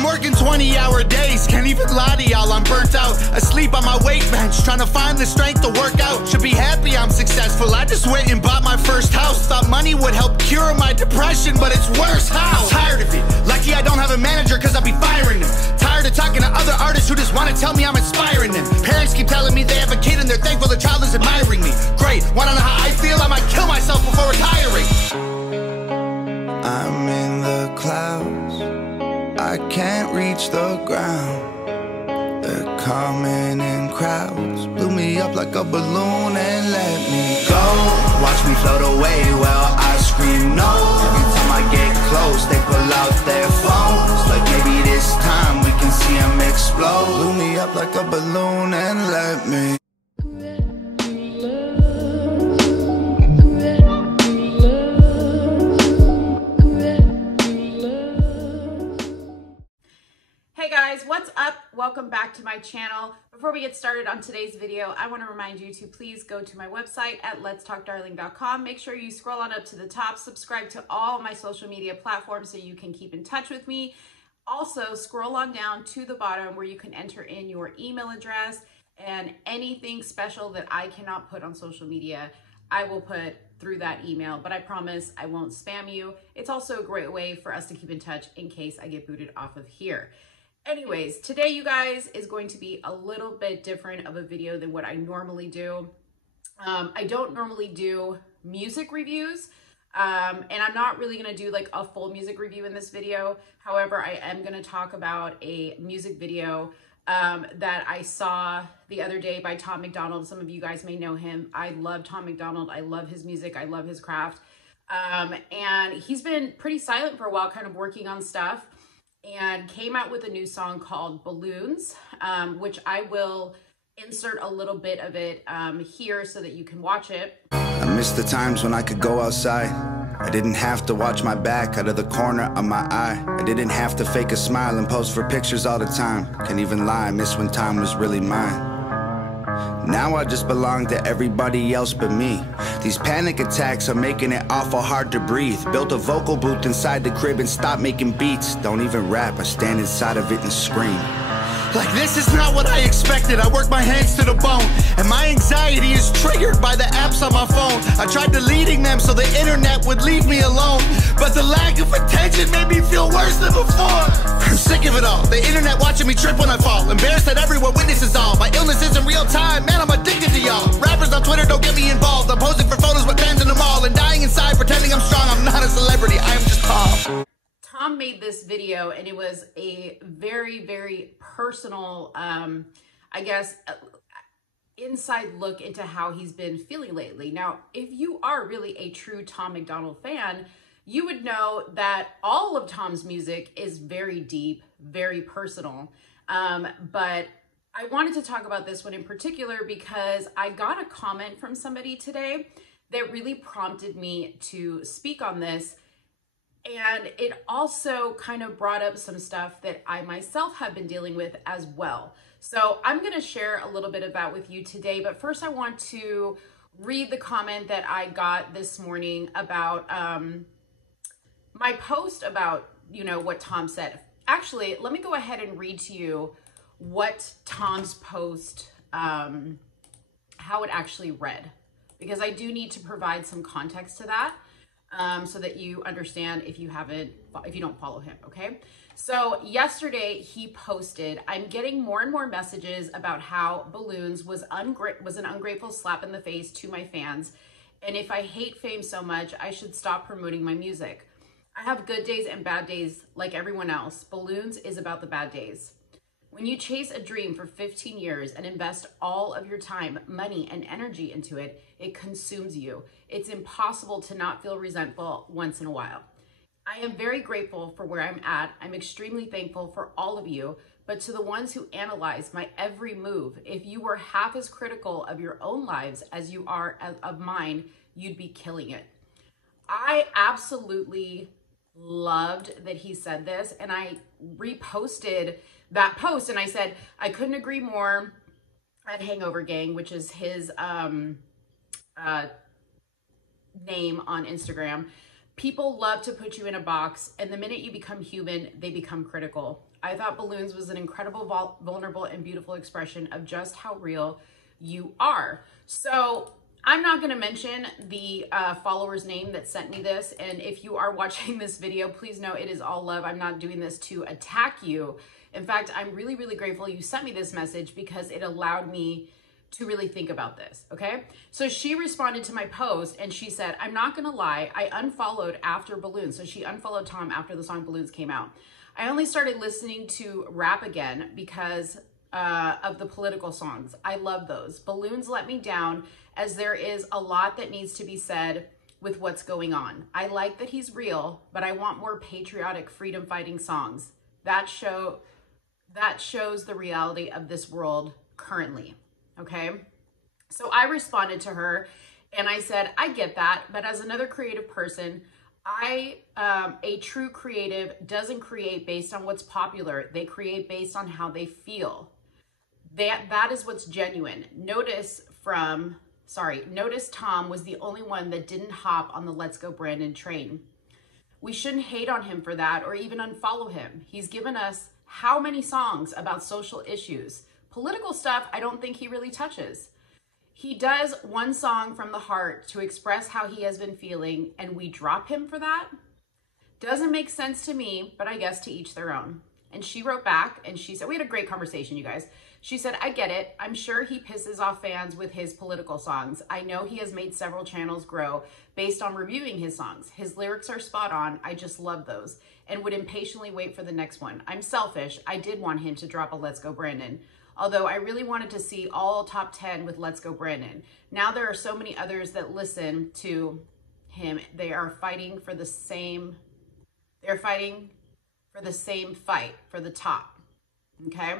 I'm working 20-hour days, can't even lie to y'all, I'm burnt out. Asleep on my weight bench, trying to find the strength to work out. Should be happy I'm successful, I just went and bought my first house. Thought money would help cure my depression, but it's worse. How? Tired of it, lucky I don't have a manager cause I'll be firing them. Tired of talking to other artists who just want to tell me I'm inspiring them. Parents keep telling me they have a kid and they're thankful the child is admiring me. Great, wanna know how I feel? I might kill myself before retiring. I'm in the clouds, I can't reach the ground. They're coming in crowds, blew me up like a balloon and let me go. Watch me float away while I scream no. Every time I get close, they pull out their phones. Like maybe this time we can see them explode. Blew me up like a balloon and let me. Hey guys, what's up? Welcome back to my channel. Before we get started on today's video, I want to remind you to please go to my website at letstalkdarling.com. Make sure you scroll on up to the top, subscribe to all my social media platforms so you can keep in touch with me. Also, scroll on down to the bottom where you can enter in your email address and anything special that I cannot put on social media, I will put through that email, but I promise I won't spam you. It's also a great way for us to keep in touch in case I get booted off of here. Anyways, today, you guys, is going to be a little bit different of a video than what I normally do. I don't normally do music reviews, and I'm not really going to do like a full music review in this video. However, I am going to talk about a music video that I saw the other day by Tom Macdonald. Some of you guys may know him. I love Tom Macdonald. I love his music. I love his craft. And he's been pretty silent for a while, kind of working on stuff, and came out with a new song called Balloons, which I will insert a little bit of it here so that you can watch it. I miss the times when I could go outside. I didn't have to watch my back out of the corner of my eye. I didn't have to fake a smile and pose for pictures all the time. Can't even lie, I miss when time was really mine. Now I just belong to everybody else but me. These panic attacks are making it awful hard to breathe. Built a vocal booth inside the crib and stopped making beats. Don't even rap, I stand inside of it and scream. Like, this is not what I expected. I work my hands to the bone, and my anxiety is triggered by the apps on my phone. I tried deleting them so the internet would leave me alone, but the lack of attention made me feel worse than before. I'm sick of it all, the internet watching me trip when I fall. Embarrassed that everyone witnesses all. My illness isn't real time, man, I'm addicted to y'all. Rappers on Twitter don't get me involved. I'm posing for photos with fans in the mall and dying inside pretending I'm strong. I'm not a celebrity, I am just Tom. Tom made this video, and it was a very, very personal, I guess, inside look into how he's been feeling lately. Now, if you are really a true Tom Macdonald fan, you would know that all of Tom's music is very deep, very personal. But I wanted to talk about this one in particular because I got a comment from somebody today that really prompted me to speak on this. And it also kind of brought up some stuff that I myself have been dealing with as well. So I'm going to share a little bit of that with you today. But first, I want to read the comment that I got this morning about my post about, you know, what Tom said. Actually, let me go ahead and read to you what Tom's post, how it actually read, because I do need to provide some context to that. So that you understand if you don't follow him, okay? So yesterday he posted, I'm getting more and more messages about how Balloons was an ungrateful slap in the face to my fans. And if I hate fame so much, I should stop promoting my music. I have good days and bad days like everyone else. Balloons is about the bad days. When you chase a dream for 15 years and invest all of your time, money, and energy into it, it consumes you. It's impossible to not feel resentful once in a while. I am very grateful for where I'm at. I'm extremely thankful for all of you, but to the ones who analyze my every move, if you were half as critical of your own lives as you are of mine, you'd be killing it. I absolutely loved that he said this, and I reposted that post, and I said, I couldn't agree more at Hangover Gang, which is his name on Instagram. People love to put you in a box, and the minute you become human, they become critical. I thought Balloons was an incredible, vulnerable, and beautiful expression of just how real you are. So I'm not going to mention the follower's name that sent me this. And if you are watching this video, please know it is all love. I'm not doing this to attack you. In fact, I'm really, really grateful you sent me this message because it allowed me to really think about this, okay? So she responded to my post and she said, I'm not gonna lie, I unfollowed after Balloons. So she unfollowed Tom after the song Balloons came out. I only started listening to rap again because of the political songs. I love those. Balloons let me down as there is a lot that needs to be said with what's going on. I like that he's real, but I want more patriotic freedom fighting songs. That shows the reality of this world currently. Okay, so I responded to her and I said, I get that, but as another creative person, a true creative doesn't create based on what's popular. They create based on how they feel. That is what's genuine. Notice Tom was the only one that didn't hop on the Let's Go Brandon train. We shouldn't hate on him for that or even unfollow him. He's given us how many songs about social issues? Political stuff, I don't think he really touches. He does one song from the heart to express how he has been feeling, and we drop him for that? Doesn't make sense to me, but I guess to each their own. And she wrote back and she said, we had a great conversation, you guys. She said, I get it. I'm sure he pisses off fans with his political songs. I know he has made several channels grow based on reviewing his songs. His lyrics are spot on. I just love those and would impatiently wait for the next one. I'm selfish. I did want him to drop a Let's Go Brandon. Although I really wanted to see all top 10 with Let's Go Brandon. Now there are so many others that listen to him. They are fighting for the same, fight for the top, okay?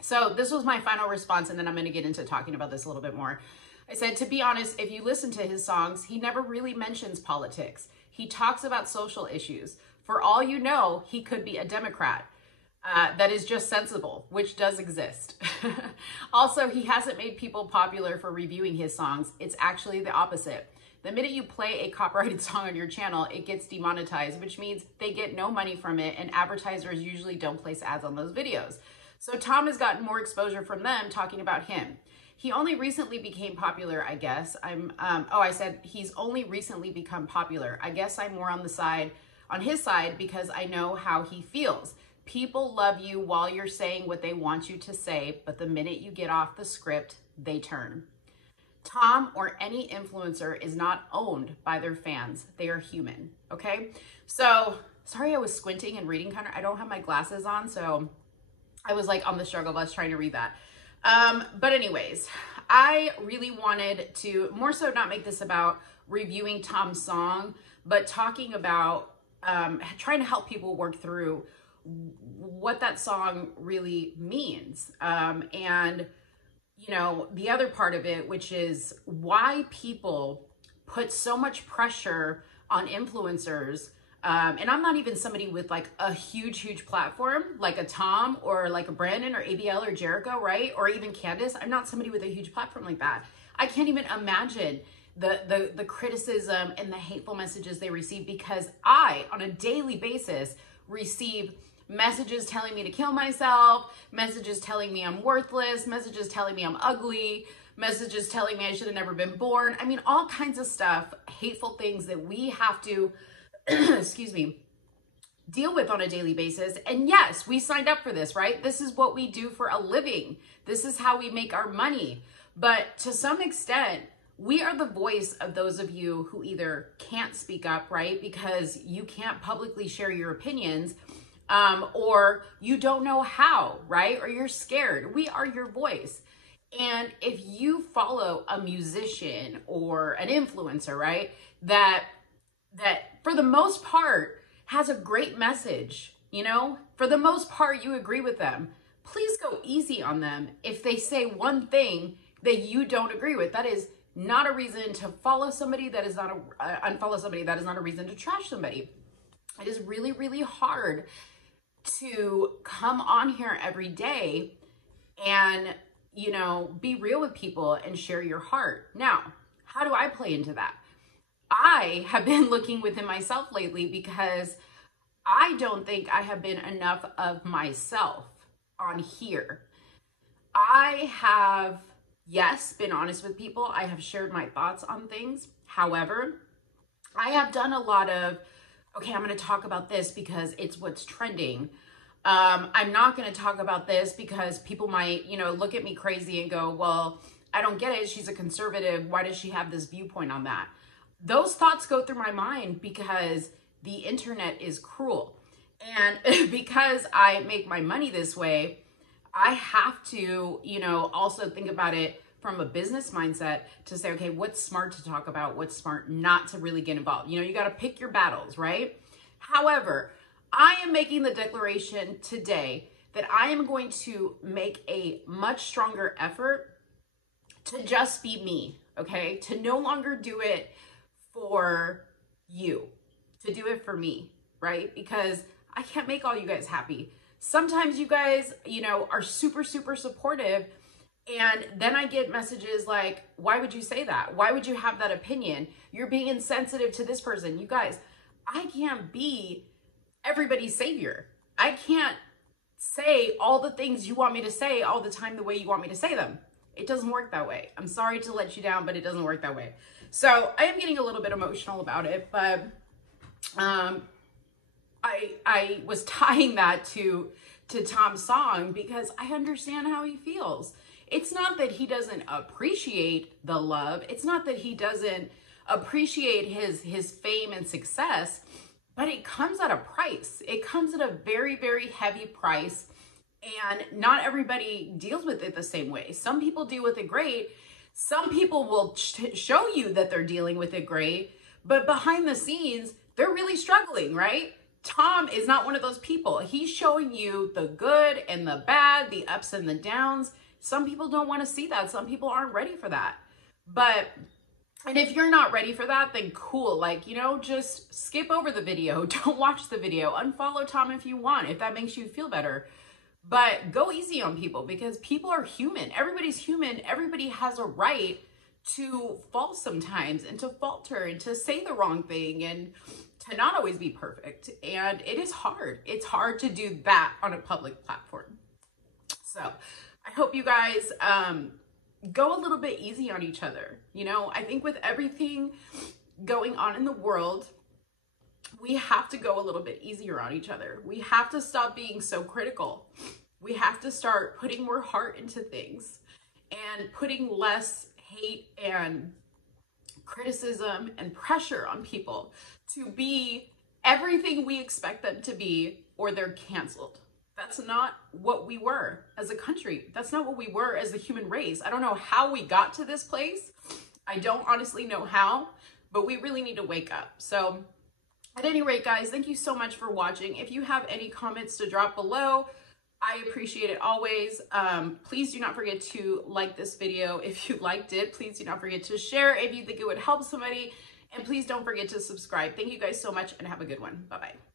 So this was my final response, and then I'm gonna get into talking about this a little bit more. I said, to be honest, if you listen to his songs, he never really mentions politics. He talks about social issues. For all you know, he could be a Democrat. That is just sensible, which does exist. Also, he hasn't made people popular for reviewing his songs. It's actually the opposite. The minute you play a copyrighted song on your channel, it gets demonetized, which means they get no money from it, and advertisers usually don't place ads on those videos. So Tom has gotten more exposure from them talking about him. He only recently became popular, I guess. I said he's only recently become popular. I guess I'm more on his side because I know how he feels. People love you while you're saying what they want you to say, but the minute you get off the script, they turn. Tom or any influencer is not owned by their fans. They are human, okay? So, sorry I was squinting and reading I don't have my glasses on, so I was like on the struggle bus trying to read that. But anyways, I really wanted to more so not make this about reviewing Tom's song, but talking about trying to help people work through what that song really means. And, you know, the other part of it, which is why people put so much pressure on influencers. And I'm not even somebody with like a huge platform, like a Tom or like a Brandon or ABL or Jericho, right? Or even Candace. I'm not somebody with a huge platform like that. I can't even imagine the criticism and the hateful messages they receive, because I, on a daily basis, receive messages telling me to kill myself, messages telling me I'm worthless, messages telling me I'm ugly, messages telling me I should have never been born. I mean, all kinds of stuff, hateful things that we have to, excuse me, deal with on a daily basis. And yes, we signed up for this, right? This is what we do for a living. This is how we make our money. But to some extent, we are the voice of those of you who either can't speak up, right? Because you can't publicly share your opinions, or you don't know how, right? Or you're scared. We are your voice. And if you follow a musician or an influencer, right, that for the most part has a great message, you know, for the most part you agree with them, please go easy on them if they say one thing that you don't agree with. That is not a reason to follow somebody. That is not unfollow somebody. That is not a reason to trash somebody. It is really, really hard to come on here every day and, you know, be real with people and share your heart. Now, how do I play into that? I have been looking within myself lately because I don't think I have been enough of myself on here. I have, yes, been honest with people. I have shared my thoughts on things. However, I have done a lot of, okay, I'm going to talk about this because it's what's trending. I'm not going to talk about this because people might, look at me crazy and go, well, I don't get it. She's a conservative. Why does she have this viewpoint on that? Those thoughts go through my mind because the internet is cruel. And because I make my money this way, I have to, also think about it from a business mindset to say, okay, what's smart to talk about? What's smart not to really get involved? You got to pick your battles, right? However, I am making the declaration today that I am going to make a much stronger effort to just be me, okay? To no longer do it for you, to do it for me, right? Because I can't make all you guys happy. Sometimes you guys, are super, super supportive. And then I get messages like, why would you say that? Why would you have that opinion? You're being insensitive to this person. You guys, I can't be everybody's savior. I can't say all the things you want me to say all the time the way you want me to say them. It doesn't work that way. I'm sorry to let you down, but it doesn't work that way. So I am getting a little bit emotional about it, but I was tying that to Tom's song because I understand how he feels. It's not that he doesn't appreciate the love. It's not that he doesn't appreciate his fame and success, but it comes at a price. It comes at a very, very heavy price. And not everybody deals with it the same way. Some people deal with it great. Some people will show you that they're dealing with it great, but behind the scenes, they're really struggling, right? Tom is not one of those people. He's showing you the good and the bad, the ups and the downs. Some people don't want to see that. Some people aren't ready for that. And if you're not ready for that, then cool. Just skip over the video. Don't watch the video. Unfollow Tom if you want, if that makes you feel better. But go easy on people because people are human. Everybody's human. Everybody has a right to fall sometimes and to falter and to say the wrong thing and to not always be perfect. And it is hard. It's hard to do that on a public platform. So I hope you guys go a little bit easy on each other. I think with everything going on in the world, we have to go a little bit easier on each other. We have to stop being so critical. We have to start putting more heart into things and putting less hate and criticism and pressure on people to be everything we expect them to be or they're canceled. That's not what we were as a country. That's not what we were as a human race. I don't know how we got to this place. I don't honestly know how, but we really need to wake up. So at any rate, guys, thank you so much for watching. If you have any comments to drop below, I appreciate it always. Please do not forget to like this video if you liked it. Please do not forget to share if you think it would help somebody. And please don't forget to subscribe. Thank you guys so much and have a good one. Bye-bye.